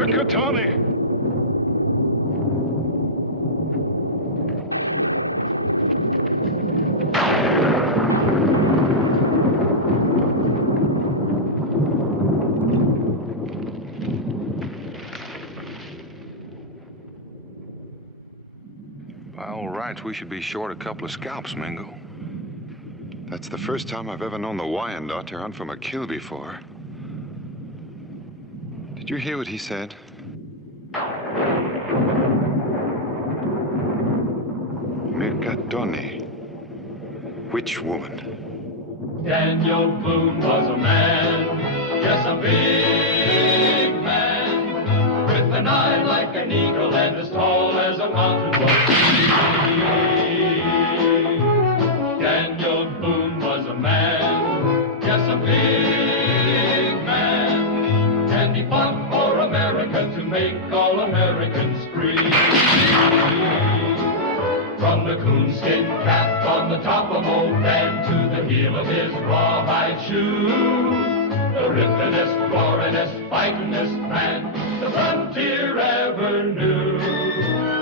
Tawny! By all rights, we should be short a couple of scalps, Mingo. That's the first time I've ever known the Wyandotte to run from a kill before. Did you hear what he said? Micadonie. Which woman? Daniel Boone was a man, yes, a big man, with an eye like an eagle and as tall as a mountain was he. Daniel Boone was a man, yes, a big man, and he fought for America to make all Americans free. From the coonskin cap on the top of old Dan to the heel of his rawhide shoe, the rippin'est, roarin'est, fightin'est man the frontier ever knew.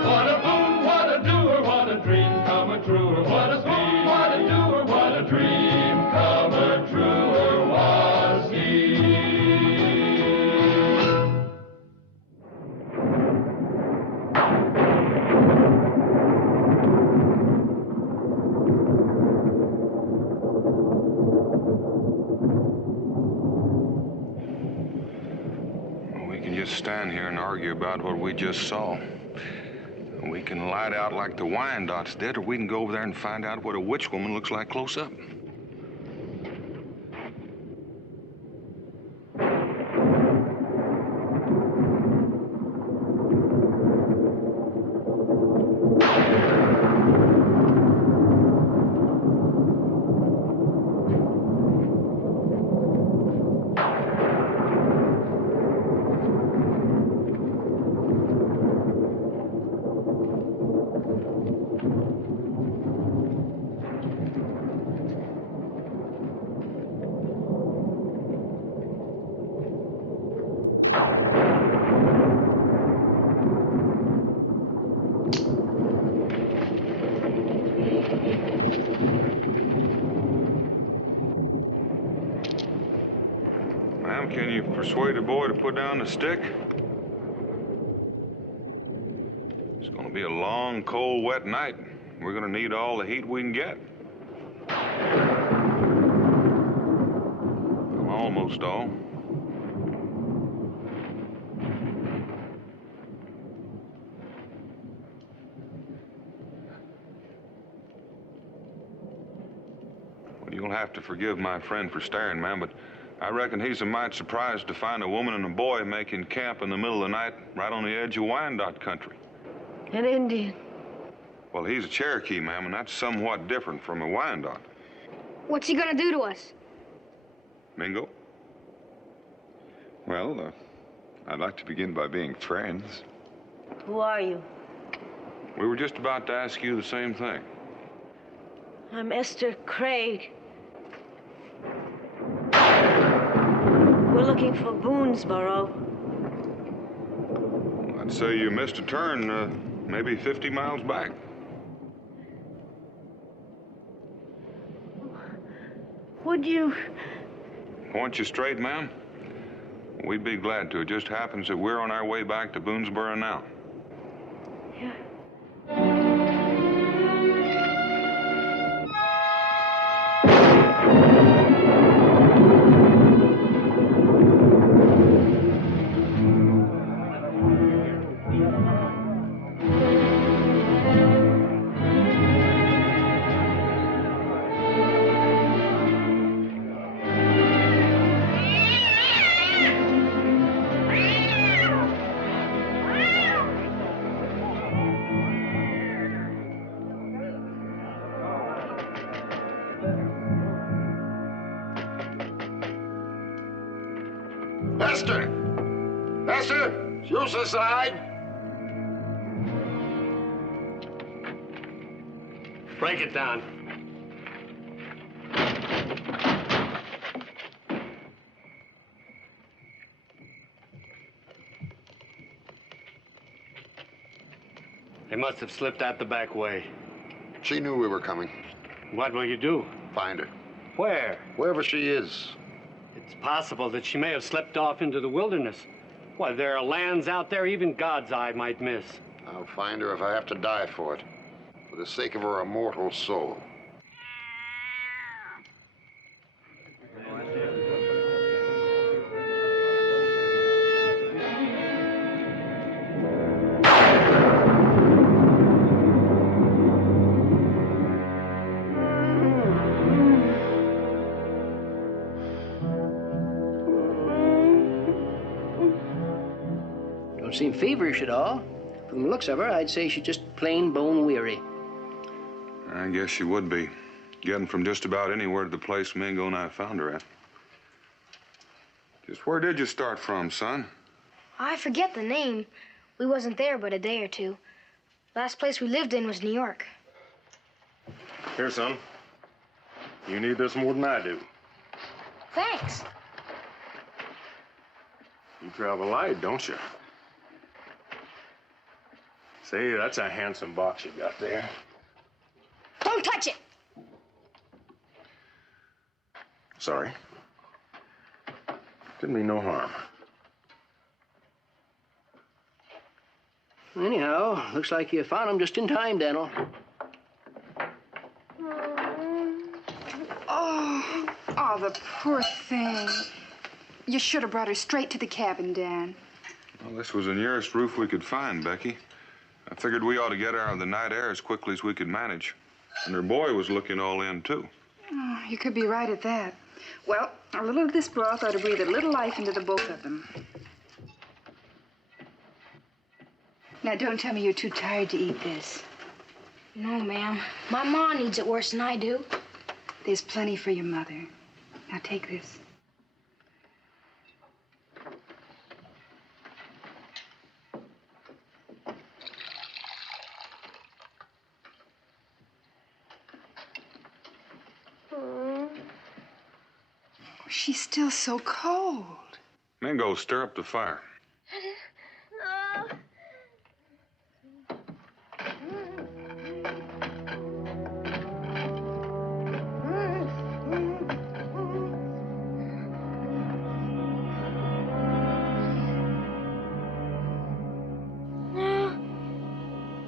What a boon, what a doer, what a dream come a truer. What a boon, what a doer, what a dream come a truer was he. Stand here and argue about what we just saw. We can light out like the Wyandottes did, or we can go over there and find out what a witch woman looks like close up. Can you persuade a boy to put down the stick? It's gonna be a long, cold, wet night. We're gonna need all the heat we can get. Almost all. Well, you'll have to forgive my friend for staring, man, but I reckon he's a mite surprised to find a woman and a boy making camp in the middle of the night right on the edge of Wyandotte country. An Indian. Well, he's a Cherokee, ma'am, and that's somewhat different from a Wyandotte. What's he gonna do to us? Mingo? Well, I'd like to begin by being friends. Who are you? We were just about to ask you the same thing. I'm Esther Craig. We're looking for Boonesboro. I'd say you missed a turn, maybe 50 miles back. Would you... Point you straight, ma'am? We'd be glad to. It just happens that we're on our way back to Boonesboro now. Yeah. Esther! Esther! Use the side! Break it down. They must have slipped out the back way. She knew we were coming. What will you do? Find her. Where? Wherever she is. It's possible that she may have slipped off into the wilderness. Why, there are lands out there even God's eye might miss. I'll find her if I have to die for it. For the sake of her immortal soul. Don't seem feverish at all. From the looks of her, I'd say she's just plain bone weary. I guess she would be. Getting from just about anywhere to the place Mingo and I found her at. Just where did you start from, son? I forget the name. We wasn't there but a day or two. Last place we lived in was New York. Here, son. You need this more than I do. Thanks. You travel light, don't you? Say, that's a handsome box you got there. Don't touch it! Sorry. Didn't mean no harm. Anyhow, looks like you found him just in time, Daniel. Oh, the poor thing. You should have brought her straight to the cabin, Dan. Well, this was the nearest roof we could find, Becky. I figured we ought to get her out of the night air as quickly as we could manage. And her boy was looking all in, too. Oh, you could be right at that. Well, a little of this broth ought to breathe a little life into the both of them. Now, don't tell me you're too tired to eat this. No, ma'am. My ma needs it worse than I do. There's plenty for your mother. Now, take this. She's still so cold. Mingo, stir up the fire.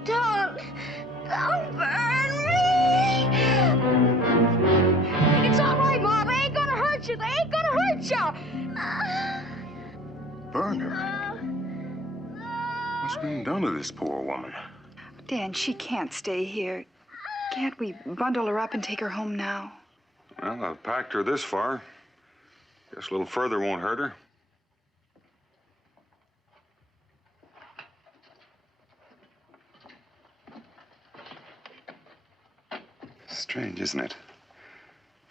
Don't burn me! It's all right, Ma. They ain't gonna hurt you. They ain't gonna hurt you. Burn her? What's been done to this poor woman? Dan, she can't stay here. Can't we bundle her up and take her home now? Well, I've packed her this far. Guess a little further won't hurt her. Strange, isn't it?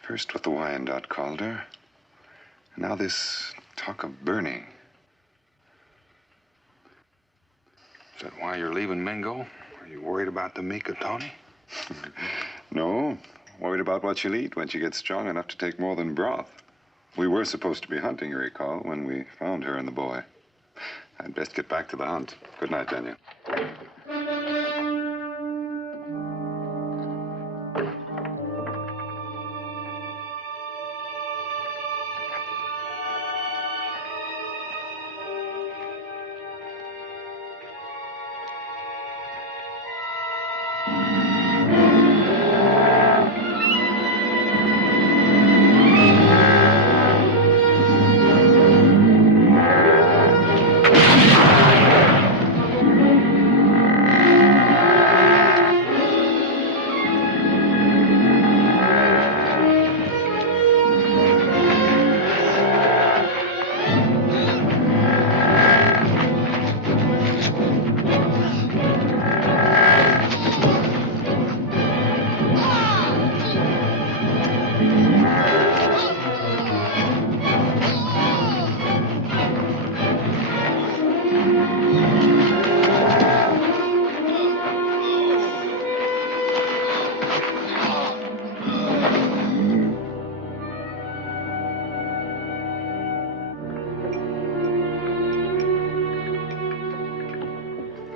First what the Wyandotte called her, and now this talk of burning. Is that why you're leaving, Mingo? Are you worried about the Mikotoni? No, worried about what she'll eat when she gets strong enough to take more than broth. We were supposed to be hunting, you recall, when we found her and the boy. I'd best get back to the hunt. Good night, Daniel.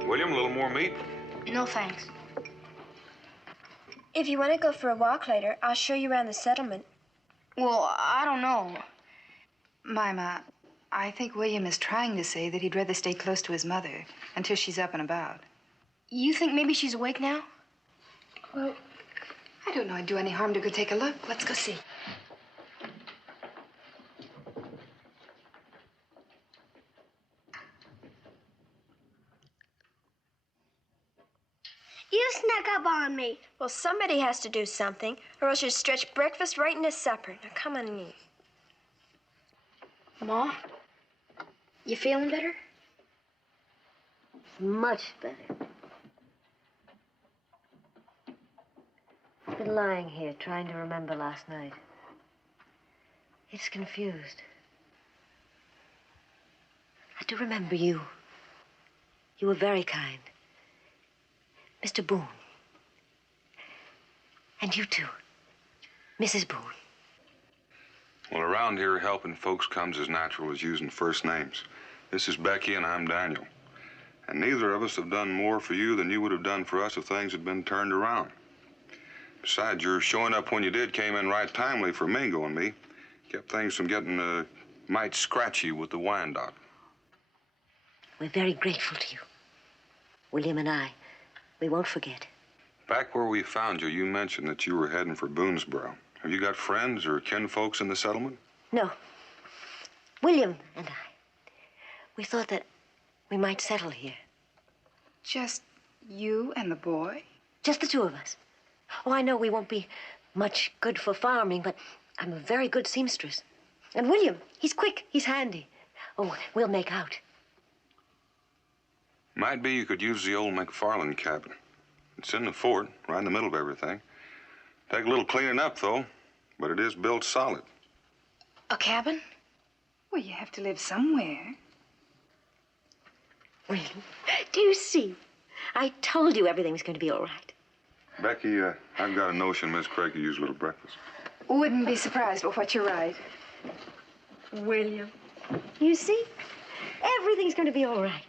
William, a little more meat? No, thanks. If you want to go for a walk later, I'll show you around the settlement. Well, I don't know. Mima, I think William is trying to say that he'd rather stay close to his mother until she's up and about. You think maybe she's awake now? Well, I don't know it'd do any harm to go take a look. Let's go see. You snuck up on me. Well, somebody has to do something, or else you'd stretch breakfast right into supper. Now, come on and eat. Ma, you feeling better? Much better. I've been lying here trying to remember last night. It's confused. I do remember you. You were very kind. Mr. Boone. And you too, Mrs. Boone. Well, around here, helping folks comes as natural as using first names. This is Becky and I'm Daniel. And neither of us have done more for you than you would have done for us if things had been turned around. Besides, your showing up when you did came in right timely for Mingo and me. Kept things from getting might scratchy with the Wyandotte. We're very grateful to you. William and I, we won't forget. Back where we found you, you mentioned that you were heading for Boonesboro. Have you got friends or kinfolks in the settlement? No. William and I, we thought that we might settle here. Just you and the boy? Just the two of us. Oh, I know we won't be much good for farming, but I'm a very good seamstress. And William, he's quick, he's handy. Oh, we'll make out. Might be you could use the old McFarland cabin. It's in the fort, right in the middle of everything. Take a little cleaning up, though, but it is built solid. A cabin? Well, you have to live somewhere. William, do you see? I told you everything was going to be all right. Becky, I've got a notion Miss Craig could use a little breakfast. Wouldn't be surprised but what you're right. William, you see? Everything's going to be all right.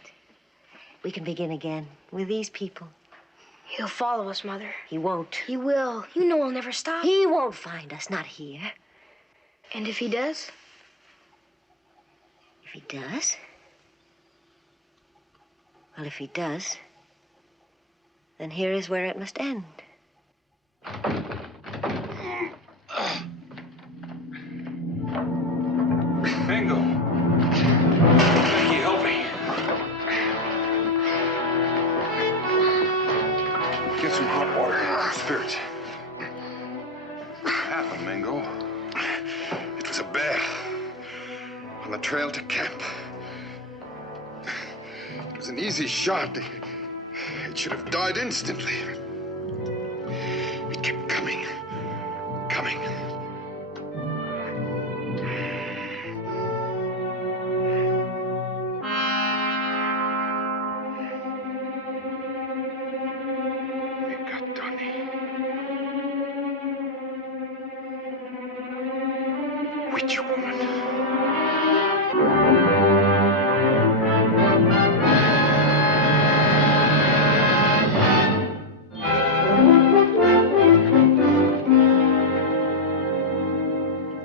We can begin again with these people. He'll follow us, Mother. He won't. He will. You know he'll never stop. He won't find us, not here. And if he does? If he does? Well, if he does, then here is where it must end. Mingo! Becky, help me. Get some hot water and spirits. What happened, Mingo? It was a bear on the trail to camp. It was an easy shot. It should have died instantly. It kept coming. Witch woman.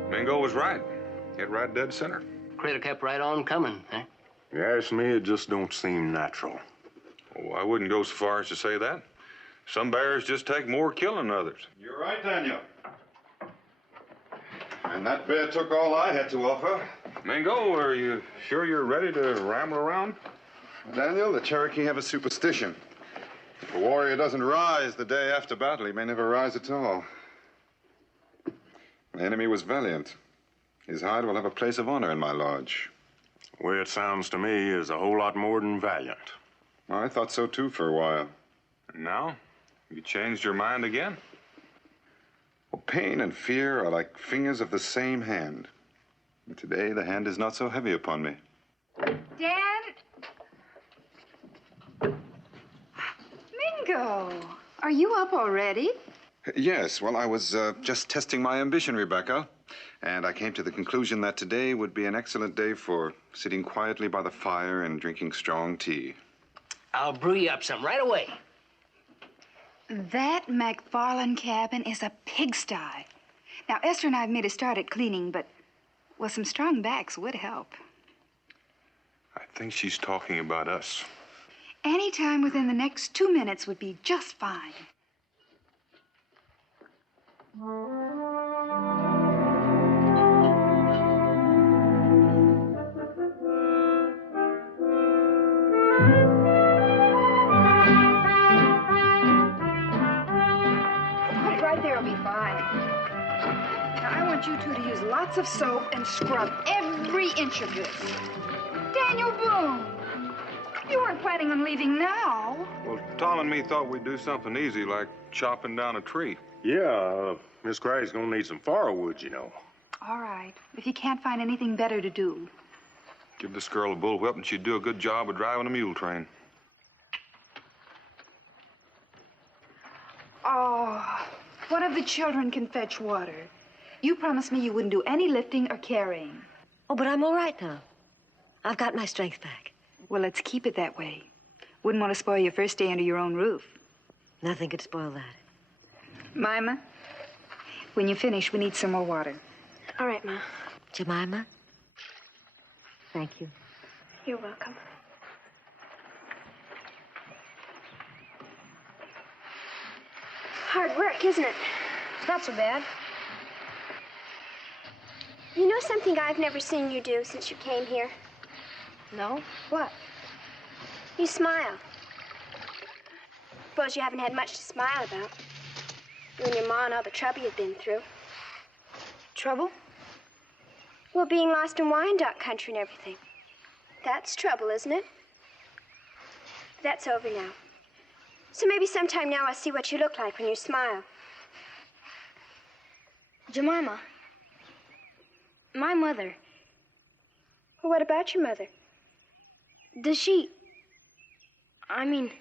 Mingo was right. Hit right dead center. Critter kept right on coming, eh? You ask me, it just don't seem natural. Oh, I wouldn't go so far as to say that. Some bears just take more killing than others. You're right, Daniel. And that bear took all I had to offer. Mingo, are you sure you're ready to ramble around? Daniel, the Cherokee have a superstition. If a warrior doesn't rise the day after battle, he may never rise at all. The enemy was valiant. His hide will have a place of honor in my lodge. The way it sounds to me is a whole lot more than valiant. I thought so, too, for a while. And now? You changed your mind again? Well, pain and fear are like fingers of the same hand. And today, the hand is not so heavy upon me. Dan? Mingo, are you up already? Yes, well, I was just testing my ambition, Rebecca. And I came to the conclusion that today would be an excellent day for sitting quietly by the fire and drinking strong tea. I'll brew you up some right away. That McFarland cabin is a pigsty. Now, Esther and I have made a start at cleaning, but, well, some strong backs would help. I think she's talking about us. Any time within the next 2 minutes would be just fine. Put it right there, will be fine. Now, I want you two to use lots of soap and scrub every inch of this. Daniel Boone, you weren't planning on leaving now. Well, Tom and me thought we'd do something easy, like chopping down a tree. Yeah, Miss Craig's gonna need some firewood, you know. All right, if you can't find anything better to do. Give this girl a bullwhip and she'd do a good job of driving a mule train. Oh, one of the children can fetch water. You promised me you wouldn't do any lifting or carrying. Oh, but I'm all right now. I've got my strength back. Well, let's keep it that way. Wouldn't want to spoil your first day under your own roof. Nothing could spoil that. Mima, when you finish, we need some more water. All right, Ma. Jemima? Thank you. You're welcome. Hard work, isn't it? It's not so bad. You know something I've never seen you do since you came here? No? What? You smile. Suppose you haven't had much to smile about. You and your ma and all the trouble you've been through. Trouble? Well, being lost in Wyandotte country and everything. That's trouble, isn't it? That's over now. So maybe sometime now I'll see what you look like when you smile. Jemima. My mother. Well, what about your mother? Does she... I mean,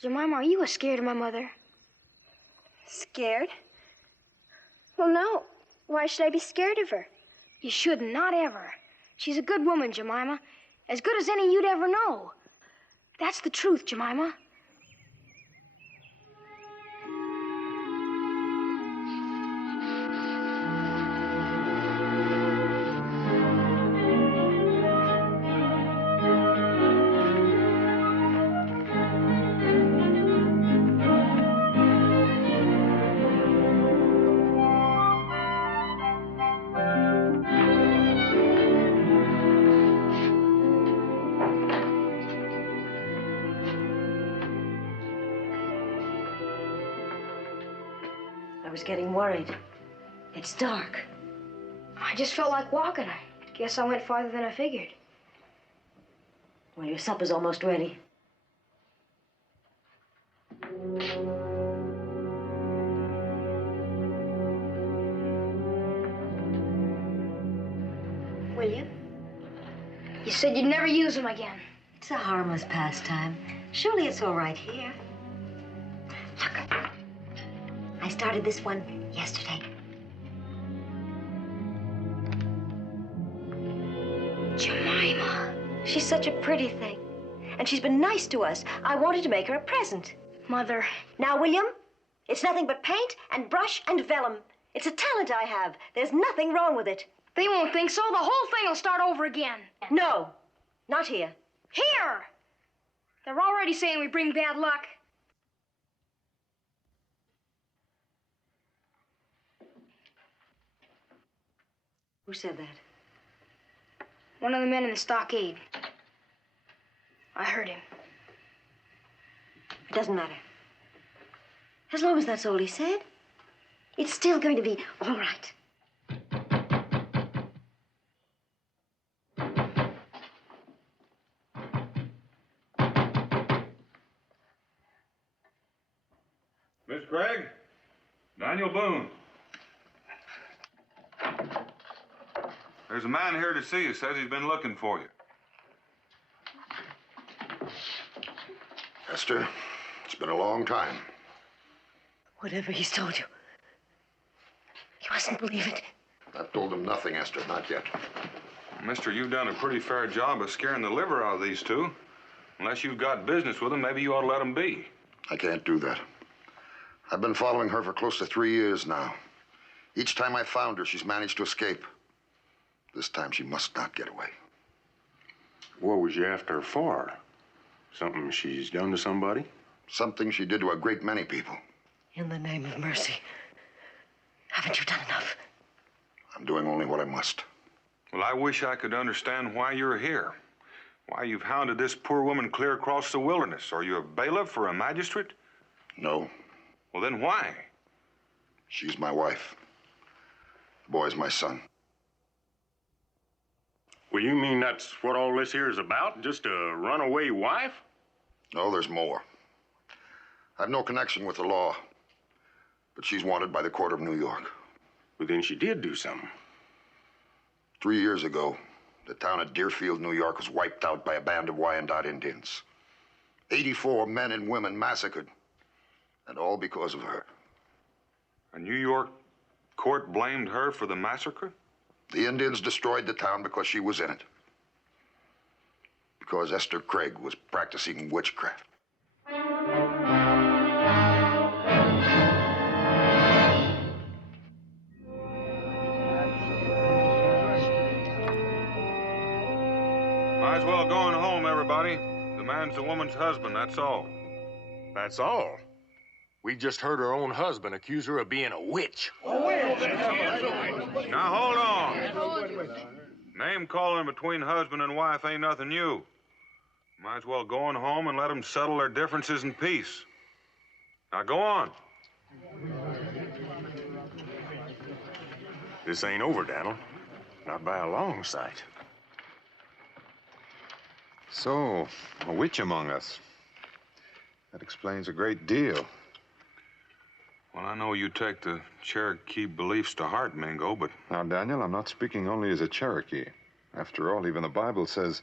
Jemima, are you scared of my mother? Scared? Well, no. Why should I be scared of her? You shouldn't, not ever. She's a good woman, Jemima. As good as any you'd ever know. That's the truth, Jemima. I was getting worried. It's dark. I just felt like walking. I guess I went farther than I figured. Well, your supper's almost ready. William? You said you'd never use them again. It's a harmless pastime. Surely it's all right here. Look. I started this one yesterday. Jemima. She's such a pretty thing. And she's been nice to us. I wanted to make her a present. Mother. Now, William, it's nothing but paint and brush and vellum. It's a talent I have. There's nothing wrong with it. They won't think so. The whole thing will start over again. No, not here. Here! They're already saying we bring bad luck. Who said that? One of the men in the stockade. I heard him. It doesn't matter. As long as that's all he said, it's still going to be all right. Miss Craig? Daniel Boone. There's a man here to see you. Says he's been looking for you. Esther, it's been a long time. Whatever he's told you, you mustn't believe it. I've told him nothing, Esther, not yet. Mister, you've done a pretty fair job of scaring the liver out of these two. Unless you've got business with them, maybe you ought to let them be. I can't do that. I've been following her for close to 3 years now. Each time I found her, she's managed to escape. This time she must not get away. What was you after her for? Something she's done to somebody? Something she did to a great many people. In the name of mercy, haven't you done enough? I'm doing only what I must. Well, I wish I could understand why you're here. Why you've hounded this poor woman clear across the wilderness. Are you a bailiff or a magistrate? No. Well, then why? She's my wife. The boy's my son. Well, you mean that's what all this here is about? Just a runaway wife? No, there's more. I've no connection with the law, but she's wanted by the court of New York. Well, then she did do something. 3 years ago, the town of Deerfield, New York was wiped out by a band of Wyandotte Indians. 84 men and women massacred, and all because of her. A New York court blamed her for the massacre? The Indians destroyed the town because she was in it. Because Esther Craig was practicing witchcraft. Might as well go on home, everybody. The man's the woman's husband, that's all. That's all? We just heard her own husband accuse her of being a witch. Now, hold on. Name calling between husband and wife ain't nothing new. Might as well go on home and let them settle their differences in peace. Now, go on. This ain't over, Daniel. Not by a long sight. So, a witch among us. That explains a great deal. Well, I know you take the Cherokee beliefs to heart, Mingo, but... Now, Daniel, I'm not speaking only as a Cherokee. After all, even the Bible says,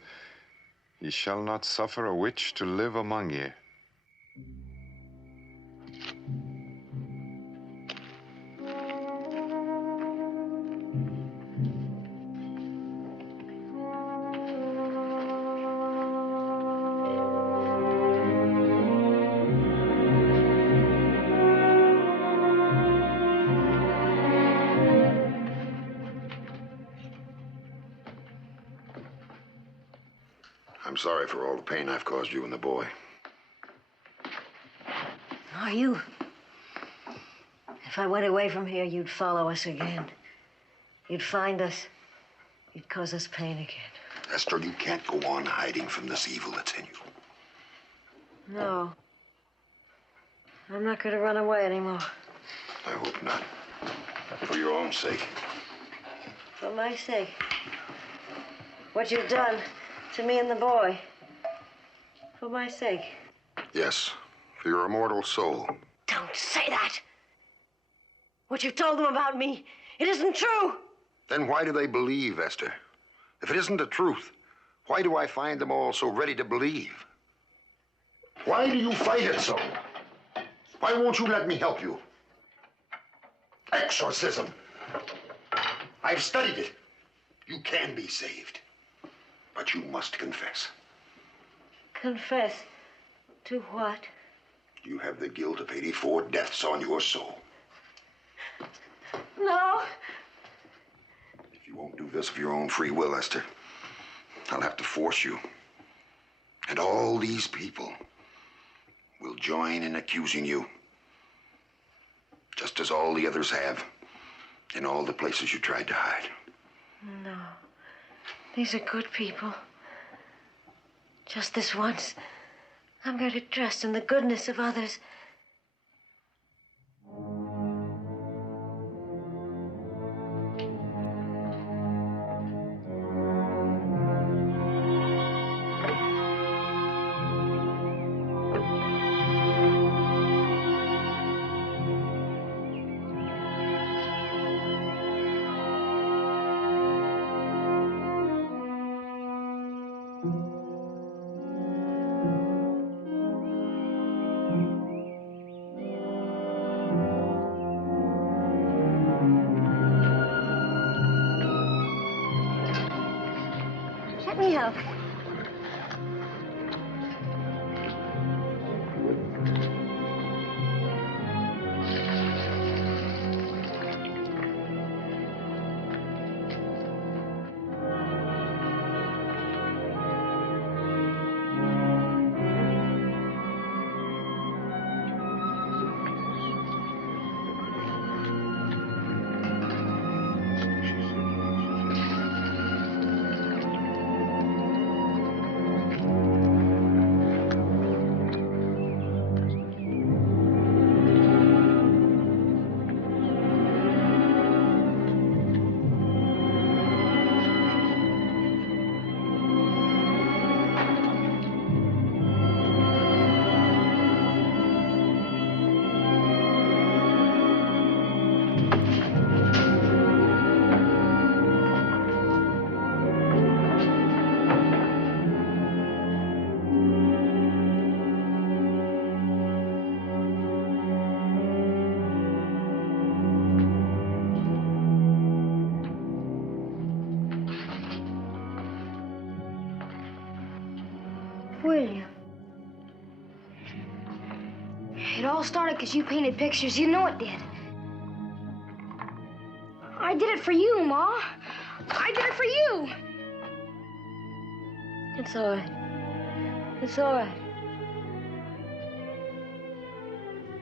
"Ye shall not suffer a witch to live among ye." I'm sorry for all the pain I've caused you and the boy. Are you? If I went away from here, you'd follow us again. You'd find us. You'd cause us pain again. Esther, you can't go on hiding from this evil that's in you. No. I'm not going to run away anymore. I hope not. For your own sake. For my sake. What you've done to me and the boy. For my sake. Yes, for your immortal soul. Don't say that. What you've told them about me, it isn't true. Then why do they believe, Esther? If it isn't the truth, why do I find them all so ready to believe? Why do you fight it so? Why won't you let me help you? Exorcism. I've studied it. You can be saved. But you must confess. Confess to what? You have the guilt of 84 deaths on your soul. No. If you won't do this of your own free will, Esther, I'll have to force you. And all these people will join in accusing you. Just as all the others have in all the places you tried to hide. No. These are good people. Just this once, I'm going to trust in the goodness of others. Let me help. William. It all started because you painted pictures. You know it did. I did it for you, Ma. I did it for you. It's all right. It's all right.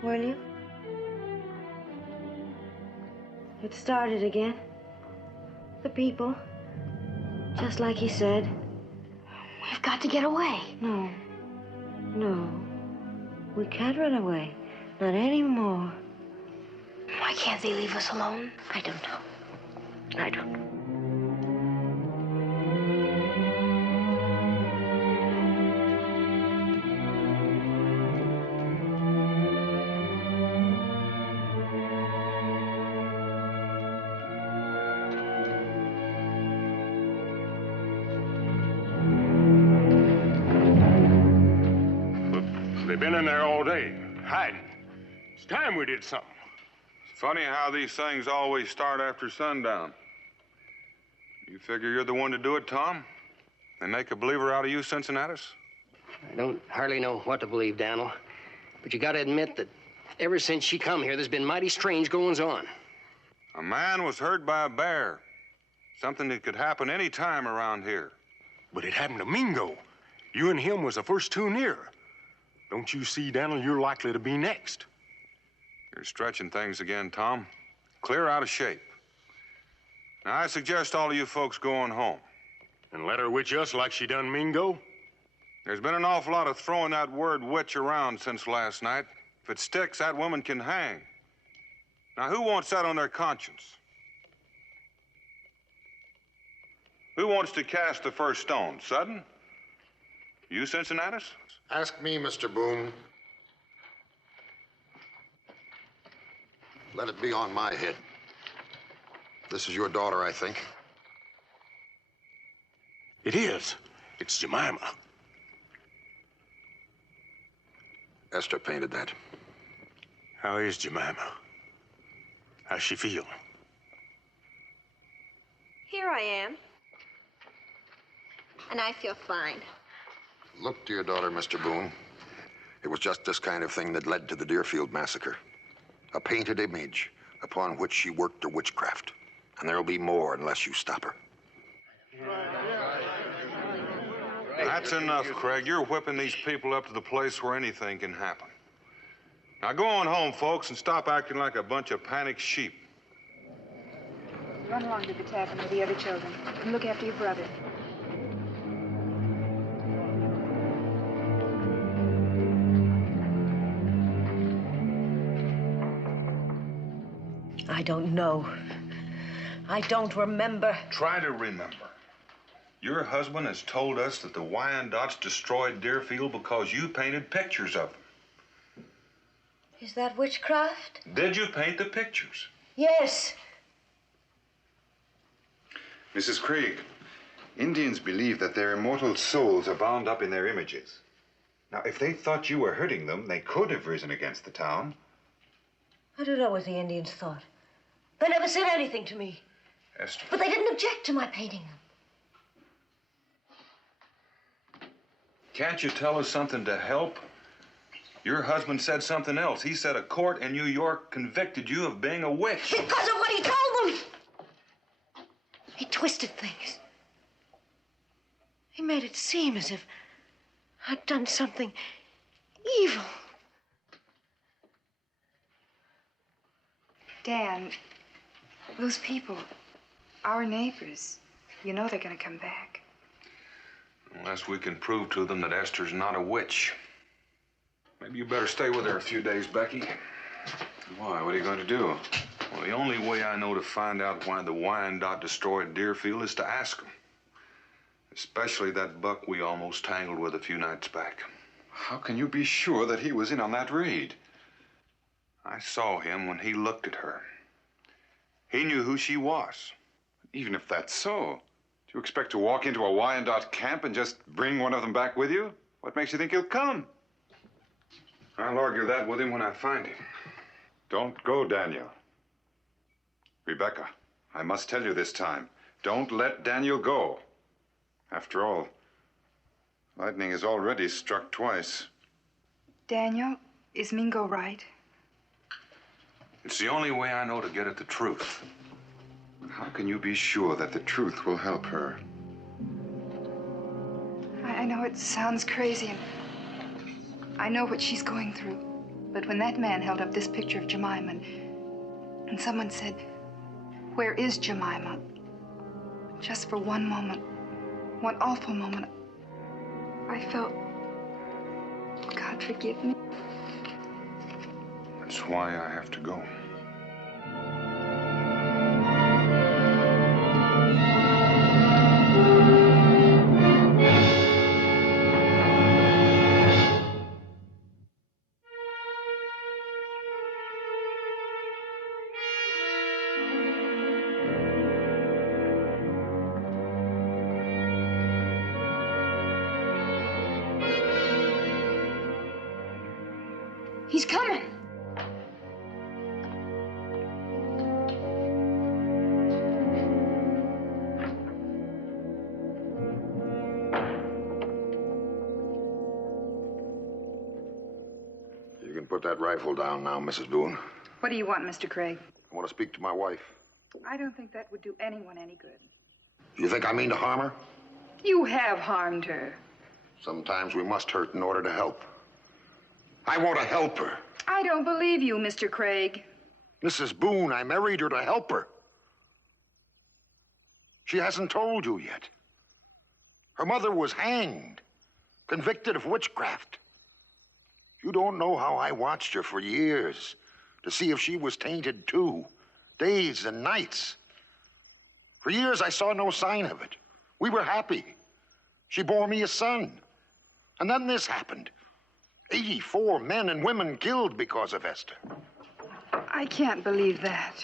William? It started again. The people. Just like he said. We've got to get away. No. No. We can't run away. Not anymore. Why can't they leave us alone? I don't know. I don't know. They've been in there all day, hiding. It's time we did something. It's funny how these things always start after sundown. You figure you're the one to do it, Tom? They make a believer out of you, Cincinnatus? I don't hardly know what to believe, Daniel. But you gotta admit that ever since she come here, there's been mighty strange goings-on. A man was hurt by a bear. Something that could happen any time around here. But it happened to Mingo. You and him was the first two near. Don't you see, Daniel, you're likely to be next. You're stretching things again, Tom. Clear out of shape. Now, I suggest all of you folks go on home. And let her witch us like she done Mingo? There's been an awful lot of throwing that word witch around since last night. If it sticks, that woman can hang. Now, who wants that on their conscience? Who wants to cast the first stone? Sudden? You, Cincinnatus? Ask me, Mr. Boone. Let it be on my head. This is your daughter, I think. It is. It's Jemima. Esther painted that. How is Jemima? How's she feel? Here I am. And I feel fine. Look to your daughter, Mr. Boone. It was just this kind of thing that led to the Deerfield massacre. A painted image upon which she worked her witchcraft. And there'll be more unless you stop her. That's enough, Craig. You're whipping these people up to the place where anything can happen. Now go on home, folks, and stop acting like a bunch of panicked sheep. Run along to the tavern with the other children and look after your brother. I don't know. I don't remember. Try to remember. Your husband has told us that the Wyandottes destroyed Deerfield because you painted pictures of them. Is that witchcraft? Did you paint the pictures? Yes. Mrs. Craig, Indians believe that their immortal souls are bound up in their images. Now, if they thought you were hurting them, they could have risen against the town. I don't know what the Indians thought. They never said anything to me. Esther. But they didn't object to my painting them. Can't you tell us something to help? Your husband said something else. He said a court in New York convicted you of being a witch. Because of what he told them! He twisted things. He made it seem as if I'd done something evil. Dan, those people, our neighbors, you know they're gonna come back. Unless we can prove to them that Esther's not a witch. Maybe you better stay with her a few days, Becky. Why? What are you going to do? Well, the only way I know to find out why the Wyandotte destroyed Deerfield is to ask them. Especially that buck we almost tangled with a few nights back. How can you be sure that he was in on that raid? I saw him when he looked at her. He knew who she was. Even if that's so, do you expect to walk into a Wyandotte camp and just bring one of them back with you? What makes you think he'll come? I'll argue that with him when I find him. Don't go, Daniel. Rebecca, I must tell you this time. Don't let Daniel go. After all, Lightning has already struck twice. Daniel, is Mingo right? It's the only way I know to get at the truth. How can you be sure that the truth will help her? I know it sounds crazy, and I know what she's going through. But when that man held up this picture of Jemima, and someone said, "Where is Jemima?" Just for one moment, one awful moment, I felt, God forgive me. That's why I have to go. He's coming. You can put that rifle down now, Mrs. Boone. What do you want, Mr. Craig? I want to speak to my wife. I don't think that would do anyone any good. You think I mean to harm her? You have harmed her. Sometimes we must hurt in order to help. I want to help her. I don't believe you, Mr. Craig. Mrs. Boone, I married her to help her. She hasn't told you yet. Her mother was hanged, convicted of witchcraft. You don't know how I watched her for years to see if she was tainted too, days and nights. For years, I saw no sign of it. We were happy. She bore me a son. And then this happened. 84 men and women killed because of Esther. I can't believe that.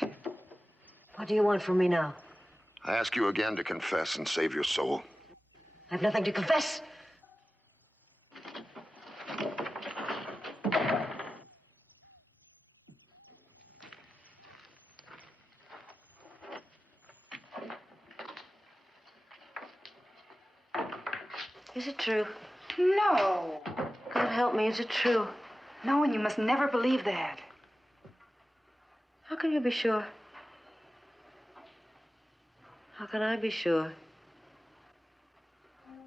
What do you want from me now? I ask you again to confess and save your soul. I've nothing to confess. Is it true? No. God help me, is it true? No, and you must never believe that. How can you be sure? How can I be sure?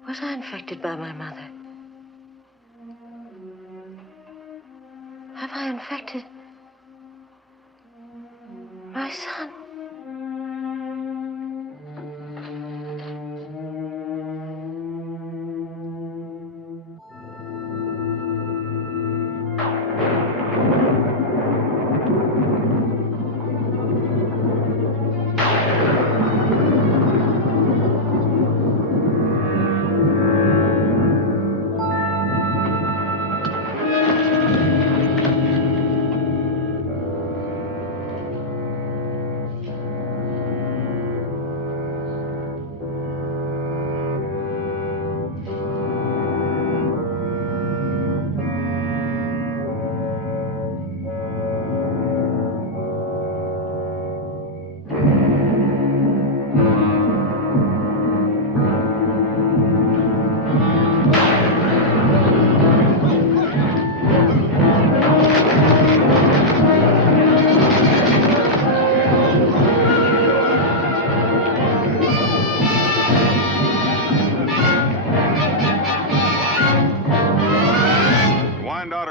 Was I infected by my mother? Have I infected my son?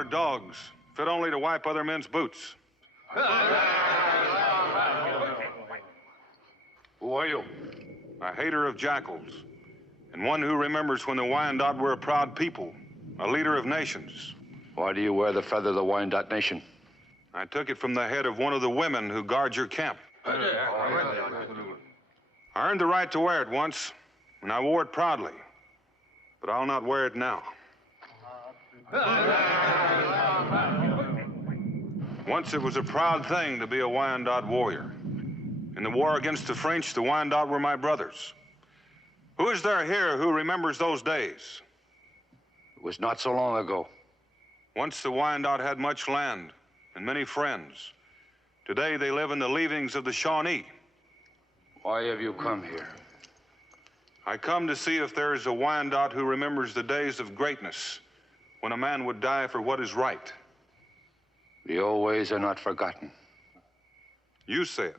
Dogs, fit only to wipe other men's boots. Who are you? A hater of jackals, and one who remembers when the Wyandotte were a proud people, a leader of nations. Why do you wear the feather of the Wyandotte Nation? I took it from the head of one of the women who guard your camp. I earned the right to wear it once, and I wore it proudly. But I'll not wear it now. Once it was a proud thing to be a Wyandotte warrior. In the war against the French, the Wyandotte were my brothers. Who is there here who remembers those days? It was not so long ago. Once the Wyandotte had much land and many friends. Today they live in the leavings of the Shawnee. Why have you come here? I come to see if there is a Wyandotte who remembers the days of greatness, when a man would die for what is right. The old ways are not forgotten. You say it.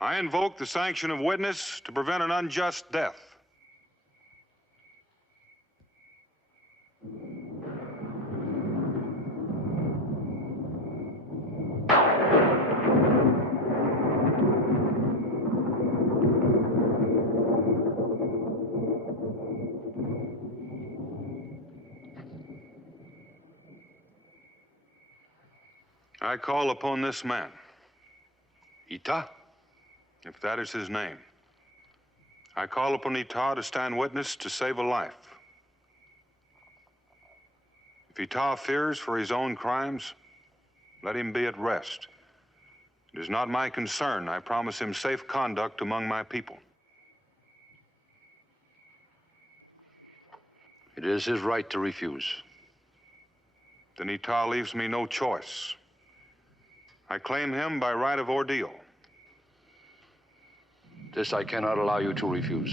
I invoke the sanction of witness to prevent an unjust death. I call upon this man. Ita? If that is his name. I call upon Ita to stand witness to save a life. If Ita fears for his own crimes, let him be at rest. It is not my concern. I promise him safe conduct among my people. It is his right to refuse. Then Ita leaves me no choice. I claim him by right of ordeal. This I cannot allow you to refuse.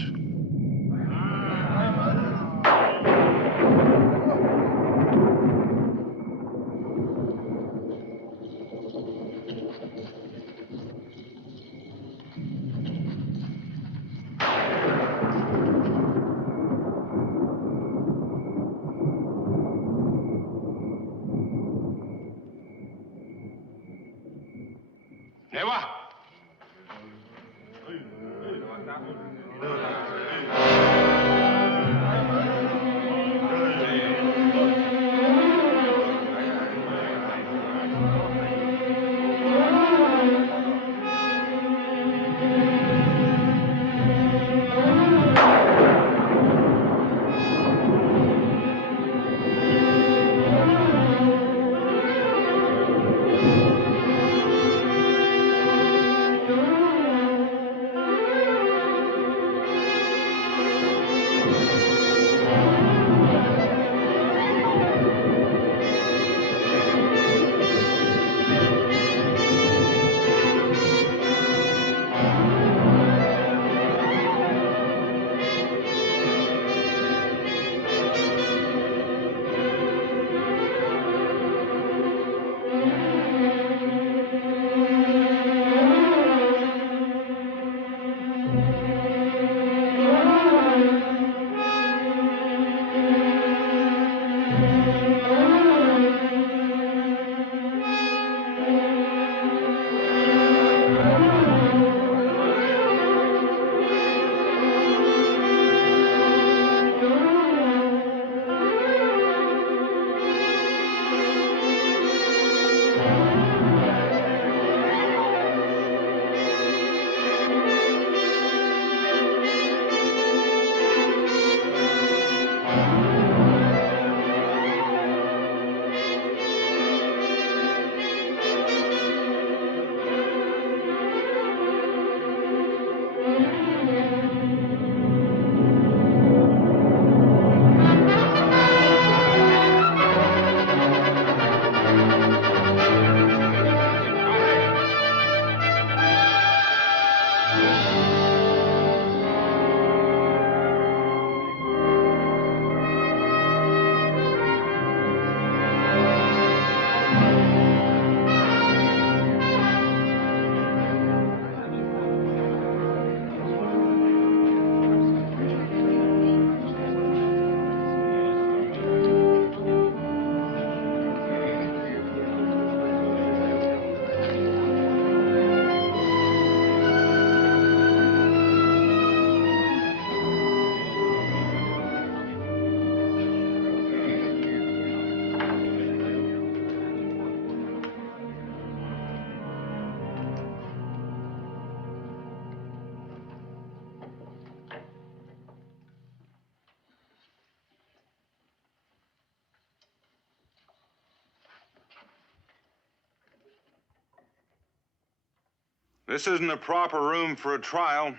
This isn't a proper room for a trial,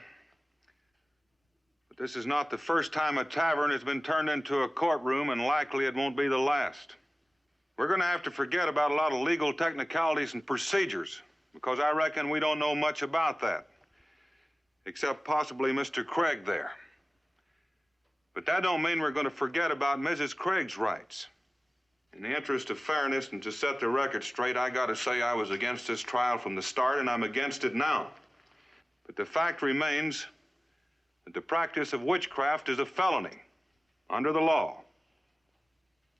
but this is not the first time a tavern has been turned into a courtroom, and likely it won't be the last. We're going to have to forget about a lot of legal technicalities and procedures, because I reckon we don't know much about that. except possibly Mr. Craig there. But that don't mean we're going to forget about Mrs. Craig's rights. In the interest of fairness and to set the record straight, I gotta say I was against this trial from the start, and I'm against it now. But the fact remains that the practice of witchcraft is a felony under the law.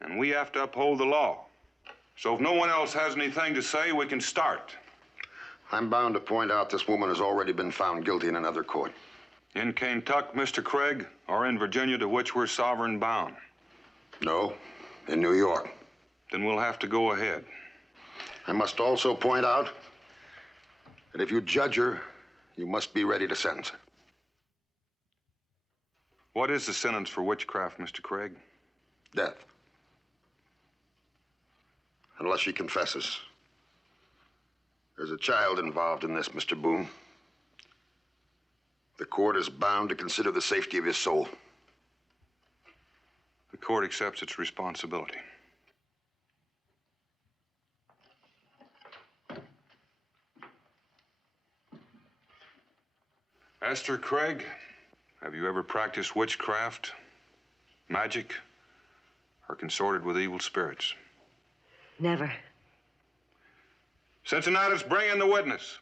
And we have to uphold the law. So if no one else has anything to say, we can start. I'm bound to point out this woman has already been found guilty in another court. In Kentucky, Mr. Craig, or in Virginia, to which we're sovereign bound? No, in New York. Then we'll have to go ahead. I must also point out that if you judge her, you must be ready to sentence her. What is the sentence for witchcraft, Mr. Craig? Death. Unless she confesses. There's a child involved in this, Mr. Boone. The court is bound to consider the safety of his soul. The court accepts its responsibility. Esther Craig, have you ever practiced witchcraft, magic, or consorted with evil spirits? Never. Cincinnatus, bring in the witness.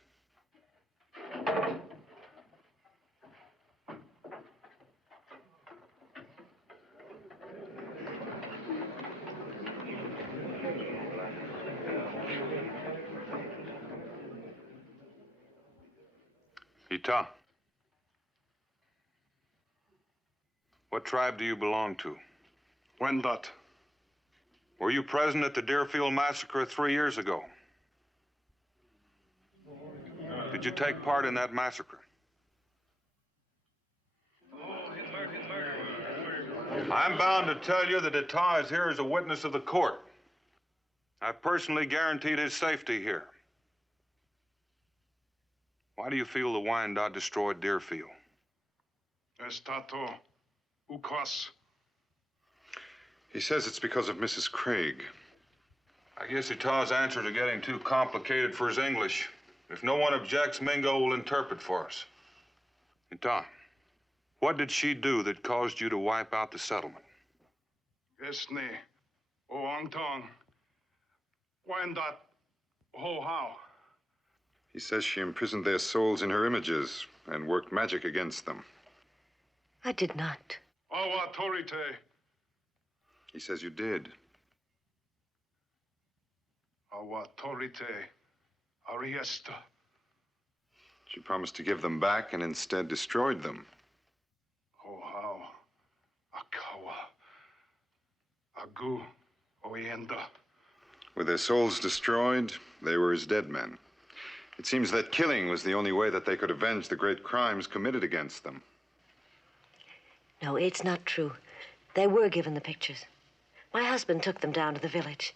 Ita. What tribe do you belong to? Wendat. Were you present at the Deerfield massacre 3 years ago? Did you take part in that massacre? I'm bound to tell you that Ita is here as a witness of the court. I've personally guaranteed his safety here. Why do you feel the Wyandotte destroyed Deerfield? Estato ukos. He says it's because of Mrs. Craig. I guess Ita's answers are getting too complicated for his English. If no one objects, Mingo will interpret for us. Ita, what did she do that caused you to wipe out the settlement? Esne. Oangtong. Wyandotte. Ho how. He says she imprisoned their souls in her images and worked magic against them. I did not. Awa torite. He says you did. Awa torite. Ariesta. She promised to give them back and instead destroyed them. Ho how. Akawa. Agu. Oyenda. With their souls destroyed, they were as dead men. It seems that killing was the only way that they could avenge the great crimes committed against them. No, it's not true. They were given the pictures. My husband took them down to the village.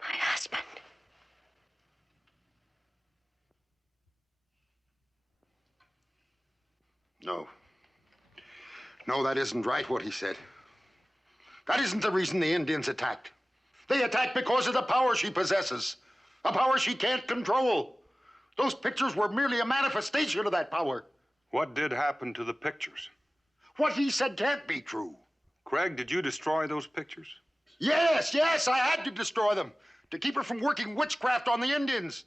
My husband. No. No, that isn't right, what he said. That isn't the reason the Indians attacked. They attacked because of the power she possesses, a power she can't control. Those pictures were merely a manifestation of that power. What did happen to the pictures? What he said can't be true. Craig, did you destroy those pictures? Yes, I had to destroy them to keep her from working witchcraft on the Indians.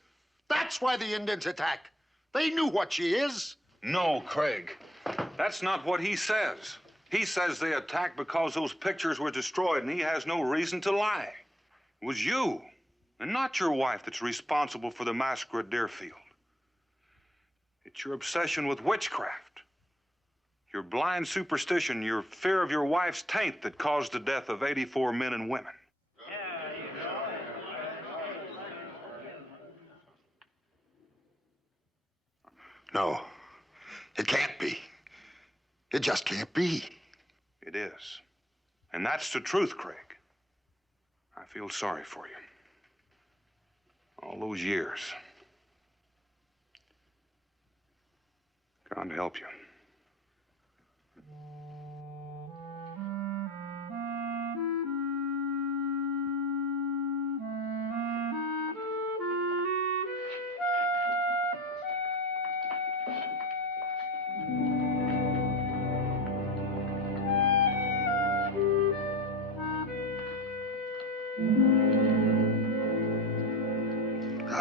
That's why the Indians attack. They knew what she is. No, Craig. That's not what he says. He says they attacked because those pictures were destroyed, and he has no reason to lie. It was you, and not your wife, that's responsible for the massacre at Deerfield. It's your obsession with witchcraft, your blind superstition, your fear of your wife's taint that caused the death of 84 men and women. No, it can't be. It just can't be. It is. And that's the truth, Craig. I feel sorry for you. All those years. God help you.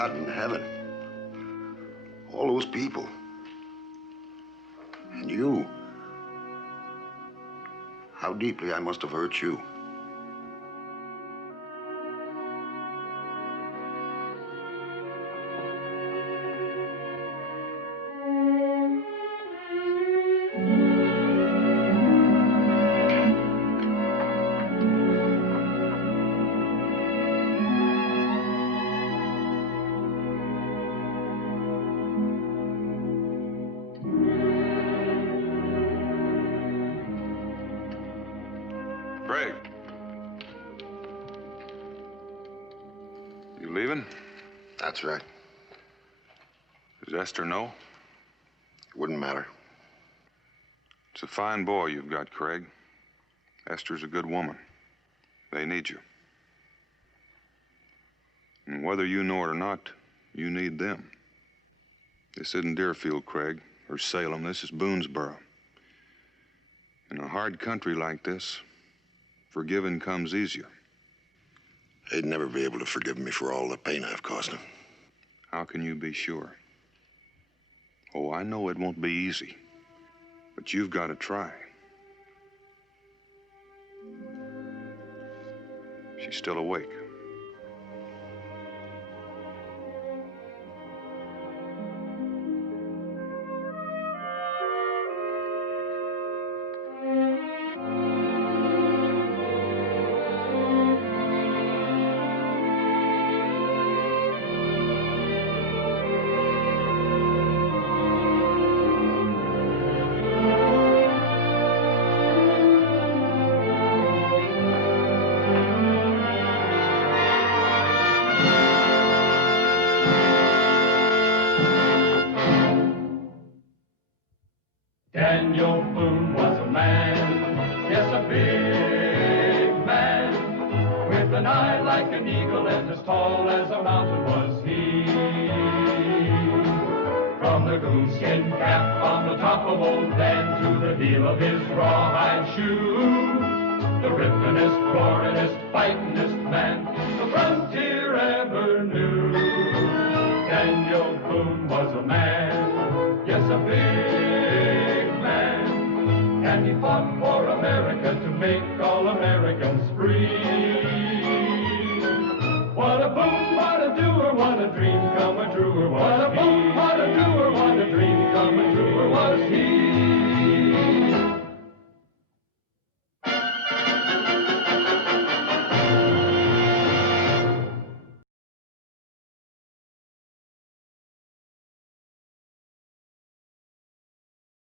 God in heaven. All those people. And you. How deeply I must have hurt you. Craig. You leaving? That's right. Does Esther know? Wouldn't matter. It's a fine boy you've got, Craig. Esther's a good woman. They need you. And whether you know it or not, you need them. This isn't Deerfield, Craig, or Salem. This is Boonesboro. In a hard country like this, forgiving comes easier. They'd never be able to forgive me for all the pain I've caused them. How can you be sure? Oh, I know it won't be easy, but you've got to try. She's still awake. Daniel Boone was a man, yes, a big man, with an eye like an eagle and as tall as a mountain was he. From the coonskin cap on the top of old Dan to the heel of his rawhide shoe, the ripplingest, roaringest, fightingest man the frontier ever knew. Daniel Boone was a man, yes, a big man, and he fought for America to make all Americans free. What a boom, what a doer, what a dream come a truer, what a